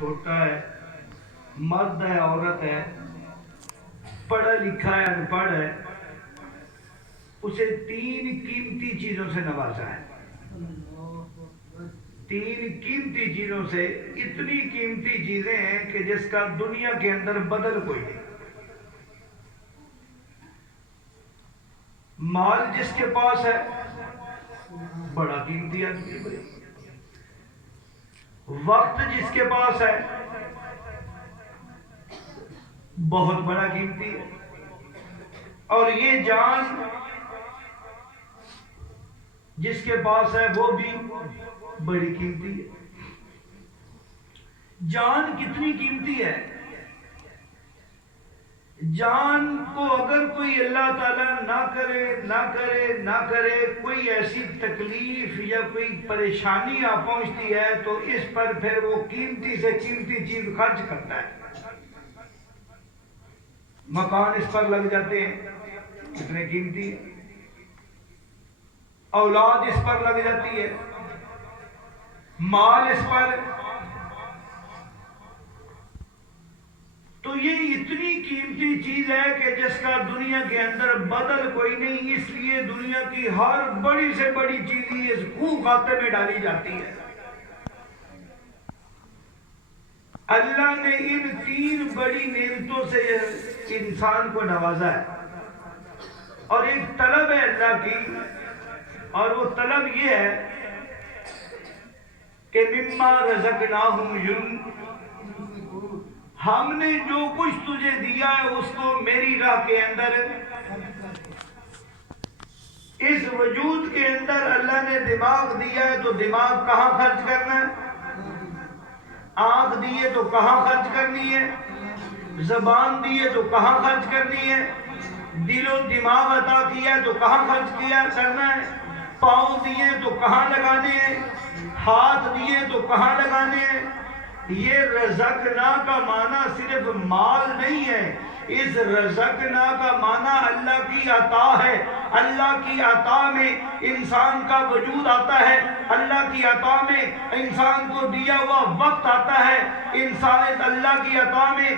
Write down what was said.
چھوٹا ہے، مرد ہے، عورت ہے، پڑھا لکھا ہے، ان پڑھ ہے، اسے 3 قیمتی چیزوں سے نوازا ہے۔ 3 قیمتی چیزوں سے، اتنی قیمتی چیزیں ہیں کہ جس کا دنیا کے اندر بدل کوئی نہیں۔ مال جس کے پاس ہے بڑا قیمتی ہے، وقت جس کے پاس ہے بہت بڑا قیمتی ہے، اور یہ جان جس کے پاس ہے وہ بھی بڑی قیمتی ہے۔ جان کتنی قیمتی ہے؟ جان کو اگر کوئی اللہ تعالیٰ نہ کرے کوئی ایسی تکلیف یا کوئی پریشانی آ پہنچتی ہے تو اس پر پھر وہ قیمتی سے قیمتی چیز خرچ کرتا ہے۔ مکان اس پر لگ جاتے ہیں، کتنے قیمتی ہے، اولاد اس پر لگ جاتی ہے، مال اس پر، تو یہ اتنی قیمتی چیز ہے کہ جس کا دنیا کے اندر بدل کوئی نہیں، اس لیے دنیا کی ہر بڑی سے بڑی چیز اس خون خاتے میں ڈالی جاتی ہے۔ اللہ نے ان 3 بڑی نعمتوں سے انسان کو نوازا ہے، اور ایک طلب ہے اللہ کی، اور وہ طلب یہ ہے کہ مما رزقناہم ينفقون، ہم نے جو کچھ تجھے دیا ہے اس کو میری راہ کے اندر، اس وجود کے اندر اللہ نے دماغ دیا ہے تو دماغ کہاں خرچ کرنا ہے؟ آنکھ دیے تو کہاں خرچ کرنی ہے؟ زبان دیے تو کہاں خرچ کرنی ہے؟ دل و دماغ عطا کیا تو کہاں خرچ کرنا ہے؟ پاؤں دیے تو کہاں لگانے ہیں؟ ہاتھ دیے تو کہاں لگانے ہیں؟ یہ رزقنا کا معنی صرف مال نہیں ہے، اس رزقنا کا معنی اللہ کی عطا ہے۔ اللہ کی عطا میں انسان کا وجود آتا ہے، اللہ کی عطا میں انسان کو دیا ہوا وقت آتا ہے، انسان اللہ کی عطا میں